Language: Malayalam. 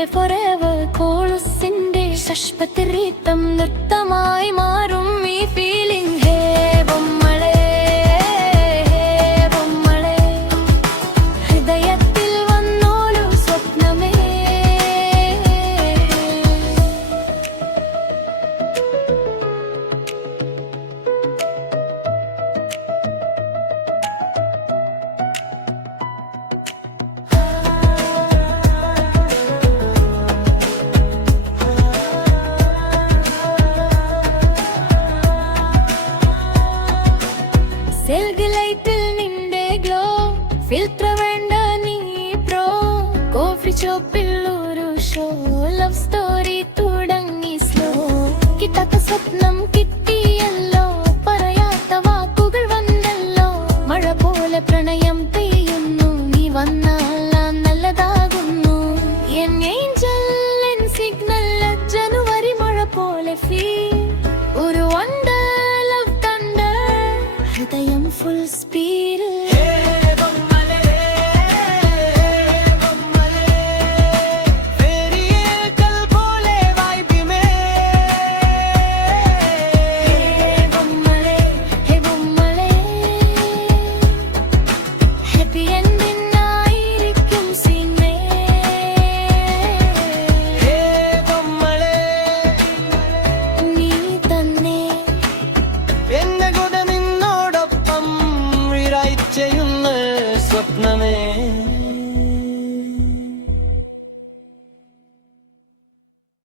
എന്റെ forever കോളസിന്റെ ശശ്വതരീതം നൃത്തമായി മാറും ഈ ഫീലിംഗ്. ഹേ ബൊമ്മളെ ബൊമ്മളെ ഹൃദയത്തിൽ വന്നോളൂ സ്വപ്നമേ. സെൽഗ് ലൈറ്റിൽ നിന്റെ ഗ്ലോ ഫിൽറ്റർ വേണ്ട നീ പ്രോ. കോഫി ഷോപ്പിൽ ഒരു ഷോ ലവ് സ്റ്റോറി തുടങ്ങി സ്ലോ. കിട്ടാത്ത സ്വപ്നം കിട്ടിയല്ലോ, പറയാത്ത വാക്കുകൾ വന്നല്ലോ. മഴ പോലെ പ്രണയം പെയ്യുന്നു, നീ വന്നാൽ നല്ലതാകുന്നു. എൻ ഏഞ്ചൽ എൻ സിഗ്നൽ ജനുവരി മഴ പോലെ ഫീൽ. ഒരു വണ്ടർ ലവ് തണ്ടർ ഹൃദയം ഫുൾ സ്പീഡ്. ചെയ്യുന്ന സ്വപ്നമേ.